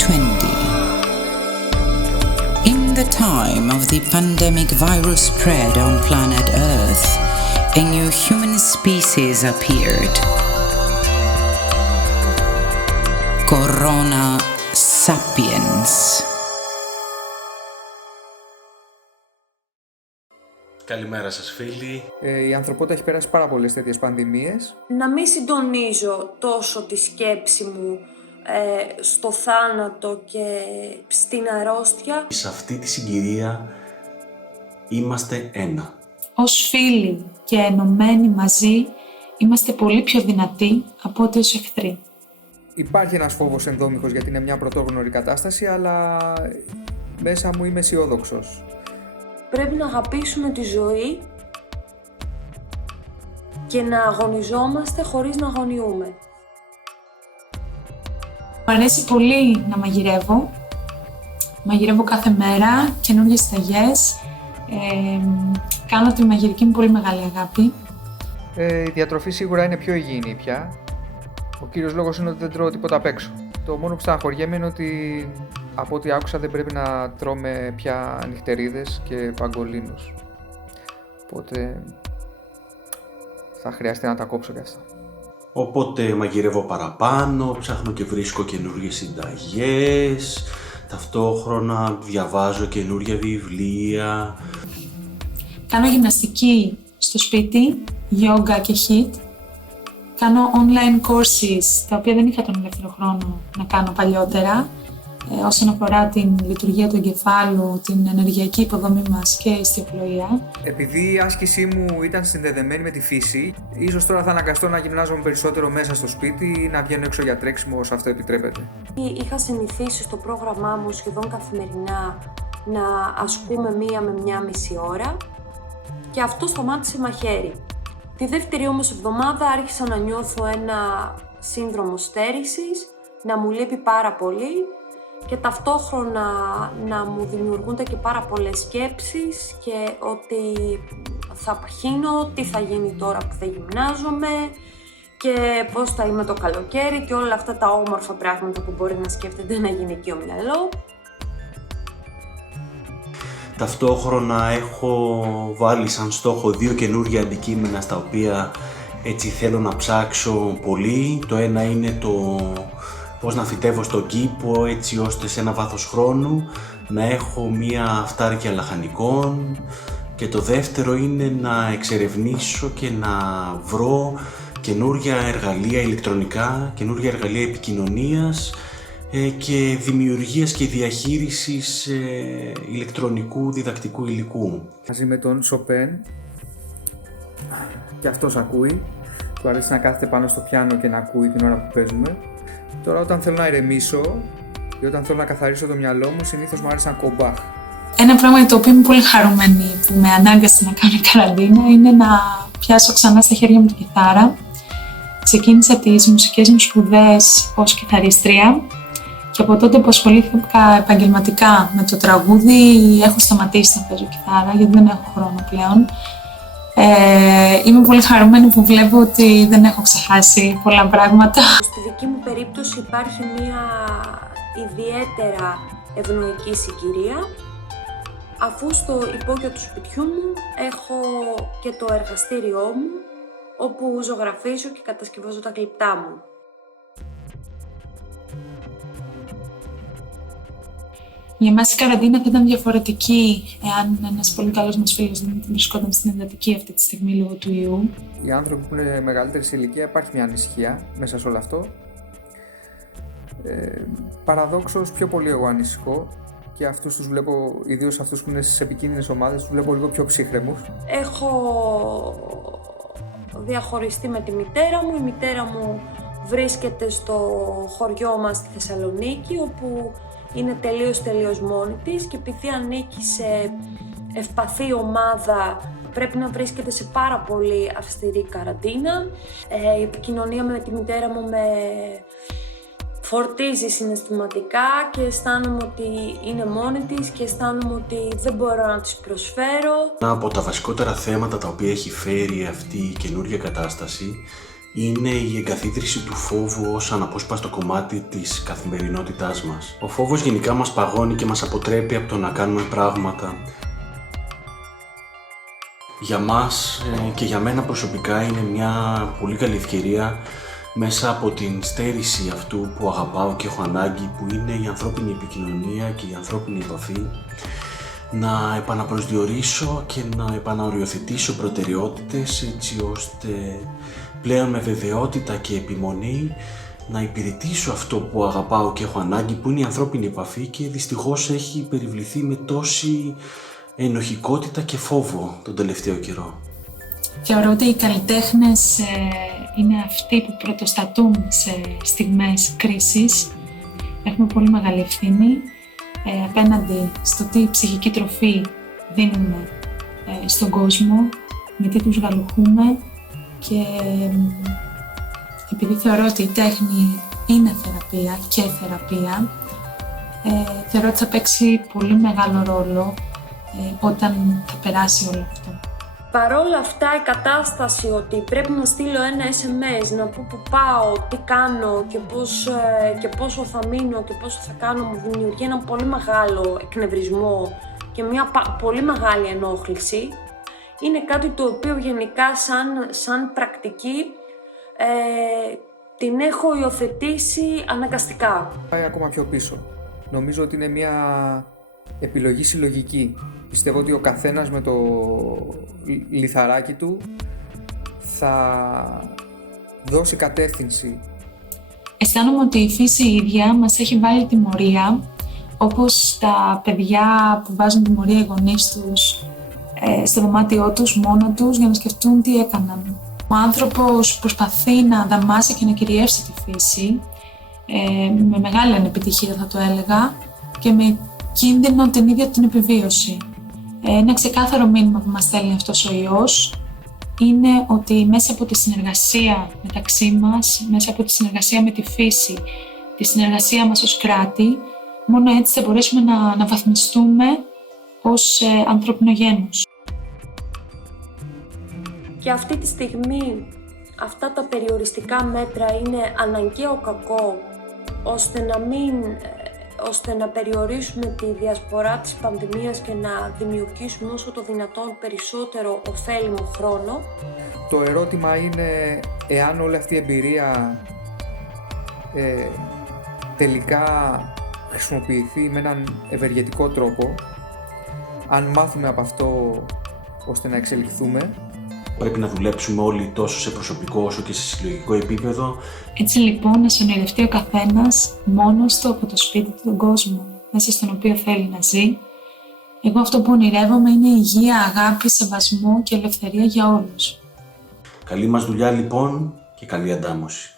2020. In the time of the pandemic virus spread on planet Earth, a new human species appeared. Corona sapiens. Καλημέρα σας φίλοι. Η ανθρωπότητα έχει περάσει πάρα πολλές τέτοιες πανδημίες. Να μην συντονίζω τόσο τη σκέψη μου στο θάνατο και στην αρρώστια. Σε αυτή τη συγκυρία είμαστε ένα. Ως φίλοι και ενωμένοι μαζί είμαστε πολύ πιο δυνατοί από ό,τι ως εχθροί. Υπάρχει ένας φόβος ενδόμηχος γιατί είναι μια πρωτόγνωρη κατάσταση, αλλά μέσα μου είμαι αισιόδοξος. Πρέπει να αγαπήσουμε τη ζωή και να αγωνιζόμαστε χωρίς να αγωνιούμε. Μου αρέσει πολύ να μαγειρεύω. Μαγειρεύω κάθε μέρα, καινούργιες συνταγές. Κάνω τη μαγειρική μου πολύ μεγάλη αγάπη. Η διατροφή σίγουρα είναι πιο υγιεινή πια. Ο κύριος λόγος είναι ότι δεν τρώω τίποτα απ' έξω. Το μόνο που στεναχωριέμαι είναι ότι από ό,τι άκουσα δεν πρέπει να τρώμε πια νυχτερίδες και παγκολίνους. Οπότε θα χρειαστεί να τα κόψω κι αυτά. Οπότε μαγειρεύω παραπάνω, ψάχνω και βρίσκω καινούργιες συνταγές, ταυτόχρονα διαβάζω καινούργια βιβλία. Κάνω γυμναστική στο σπίτι, γιόγκα και HIIT. Κάνω online courses, τα οποία δεν είχα τον ελεύθερο χρόνο να κάνω παλιότερα, όσον αφορά την λειτουργία του εγκεφάλου, την ενεργειακή υποδομή μας και η ιστιοπλοεία. Επειδή η άσκησή μου ήταν συνδεδεμένη με τη φύση, ίσως τώρα θα αναγκαστώ να γυμνάζομαι περισσότερο μέσα στο σπίτι ή να βγαίνω έξω για τρέξιμο όσο αυτό επιτρέπεται. Είχα συνηθίσει στο πρόγραμμά μου σχεδόν καθημερινά να ασκούμε 1 με 1,5 ώρα και αυτό σταμάτησε μαχαίρι. Τη δεύτερη όμως εβδομάδα άρχισα να νιώθω ένα σύνδρομο στέρησης, να μου λείπει πάρα πολύ και ταυτόχρονα να μου δημιουργούνται και πάρα πολλές σκέψεις και ότι θα παχύνω, τι θα γίνει τώρα που θα γυμνάζομαι και πώς θα είμαι το καλοκαίρι και όλα αυτά τα όμορφα πράγματα που μπορεί να σκέφτεται ένα γυναικείο μυαλό. Ταυτόχρονα έχω βάλει σαν στόχο 2 καινούργια αντικείμενα στα οποία έτσι θέλω να ψάξω πολύ. Το ένα είναι το πώς να φυτεύω στον κήπο έτσι ώστε σε ένα βάθος χρόνου να έχω μία αυτάρκεια λαχανικών και το δεύτερο είναι να εξερευνήσω και να βρω καινούργια εργαλεία ηλεκτρονικά, καινούργια εργαλεία επικοινωνίας και δημιουργίας και διαχείρισης ηλεκτρονικού διδακτικού υλικού. Μαζί με τον Σοπέν, και αυτός ακούει, του αρέσει να κάθεται πάνω στο πιάνο και να ακούει την ώρα που παίζουμε. Τώρα όταν θέλω να ηρεμήσω ή όταν θέλω να καθαρίσω το μυαλό μου, συνήθως μου αρέσει να κομπάχ. Ένα πράγμα για το οποίο είμαι πολύ χαρούμενη που με ανάγκασε να κάνω καραντίνα είναι να πιάσω ξανά στα χέρια μου την κιθάρα. Ξεκίνησα τις μουσικές μου σπουδές ως κιθαρίστρια και από τότε που ασχολήθηκα επαγγελματικά με το τραγούδι έχω σταματήσει να παίζω κιθάρα γιατί δεν έχω χρόνο πλέον. Είμαι πολύ χαρούμενη που βλέπω ότι δεν έχω ξεχάσει πολλά πράγματα. Στη δική μου περίπτωση υπάρχει μια ιδιαίτερα ευνοϊκή συγκυρία, αφού στο υπόγειο του σπιτιού μου έχω και το εργαστήριό μου, όπου ζωγραφίζω και κατασκευάζω τα γλυπτά μου. Για μας η καραντίνα θα ήταν διαφορετική εάν ένας πολύ καλός μας φίλος δεν βρισκόταν στην εντατική αυτή τη στιγμή λόγω του ιού. Οι άνθρωποι που είναι μεγαλύτερη σε ηλικία υπάρχει μια ανησυχία μέσα σε όλο αυτό. Παραδόξως πιο πολύ εγώ ανησυχώ και αυτούς τους βλέπω, ιδίως αυτούς που είναι στις επικίνδυνες ομάδες, τους βλέπω λίγο πιο ψύχρεμους. Έχω διαχωριστεί με τη μητέρα μου. Η μητέρα μου βρίσκεται στο χωριό μας στη Θεσσαλονίκη, όπου είναι τελείως μόνη της και επειδή ανήκει σε ευπαθή ομάδα πρέπει να βρίσκεται σε πάρα πολύ αυστηρή καραντίνα. Η επικοινωνία με τη μητέρα μου με φορτίζει συναισθηματικά και αισθάνομαι ότι είναι μόνη της και αισθάνομαι ότι δεν μπορώ να της προσφέρω. Ένα από τα βασικότερα θέματα τα οποία έχει φέρει αυτή η καινούργια κατάσταση είναι η εγκαθίδρυση του φόβου ως αναπόσπαστο κομμάτι της καθημερινότητάς μας. Ο φόβος γενικά μας παγώνει και μας αποτρέπει από το να κάνουμε πράγματα. Για μας και για μένα προσωπικά είναι μια πολύ καλή ευκαιρία μέσα από την στέρηση αυτού που αγαπάω και έχω ανάγκη, που είναι η ανθρώπινη επικοινωνία και η ανθρώπινη επαφή, να επαναπροσδιορίσω και να επαναοριοθετήσω προτεραιότητες, έτσι ώστε πλέον με βεβαιότητα και επιμονή να υπηρετήσω αυτό που αγαπάω και έχω ανάγκη, που είναι η ανθρώπινη επαφή, και δυστυχώς έχει περιβληθεί με τόση ενοχικότητα και φόβο τον τελευταίο καιρό. Θεωρώ ότι οι καλλιτέχνες είναι αυτοί που πρωτοστατούν σε στιγμές κρίσης. Έχουμε πολύ μεγάλη ευθύνη απέναντι στο τι ψυχική τροφή δίνουμε στον κόσμο, με τι τους γαλουχούμε, και επειδή θεωρώ ότι η τέχνη είναι θεραπεία και θεραπεία, θεωρώ ότι θα παίξει πολύ μεγάλο ρόλο όταν θα περάσει όλο αυτό. Παρόλα αυτά, η κατάσταση ότι πρέπει να στείλω ένα SMS, να πω που πάω, τι κάνω και πόσο θα μείνω και πόσο θα κάνω, μου δημιουργεί ένα πολύ μεγάλο εκνευρισμό και μια πολύ μεγάλη ενόχληση. Είναι κάτι το οποίο γενικά σαν πρακτική την έχω υιοθετήσει αναγκαστικά. Πάει ακόμα πιο πίσω. Νομίζω ότι είναι μια επιλογή συλλογική. Πιστεύω ότι ο καθένας με το λιθαράκι του θα δώσει κατεύθυνση. Αισθάνομαι ότι η φύση η ίδια μας έχει βάλει τιμωρία, όπως τα παιδιά που βάζουν τιμωρία οι γονείς τους στο δωμάτιό τους, μόνα τους, για να σκεφτούν τι έκαναν. Ο άνθρωπος προσπαθεί να δαμάσει και να κυριεύσει τη φύση, με μεγάλη ανεπιτυχία θα το έλεγα, και με κίνδυνο την ίδια την επιβίωση. Ένα ξεκάθαρο μήνυμα που μας στέλνει αυτός ο ιός είναι ότι μέσα από τη συνεργασία μεταξύ μας, μέσα από τη συνεργασία με τη φύση, τη συνεργασία μας ως κράτη, μόνο έτσι θα μπορέσουμε να βαθμιστούμε ως ανθρώπινο γένος. Και αυτή τη στιγμή αυτά τα περιοριστικά μέτρα είναι αναγκαίο κακό, ώστε να περιορίσουμε τη διασπορά της πανδημίας και να δημιουργήσουμε όσο το δυνατόν περισσότερο ωφέλιμο χρόνο. Το ερώτημα είναι εάν όλη αυτή η εμπειρία τελικά χρησιμοποιηθεί με έναν ευεργετικό τρόπο, αν μάθουμε από αυτό ώστε να εξελιχθούμε. Πρέπει να δουλέψουμε όλοι τόσο σε προσωπικό όσο και σε συλλογικό επίπεδο. Έτσι λοιπόν να ονειρευτεί ο καθένας μόνος του από το σπίτι του τον κόσμο, μέσα στον οποίο θέλει να ζει. Εγώ αυτό που ονειρεύομαι είναι υγεία, αγάπη, σεβασμό και ελευθερία για όλους. Καλή μας δουλειά λοιπόν και καλή αντάμωση.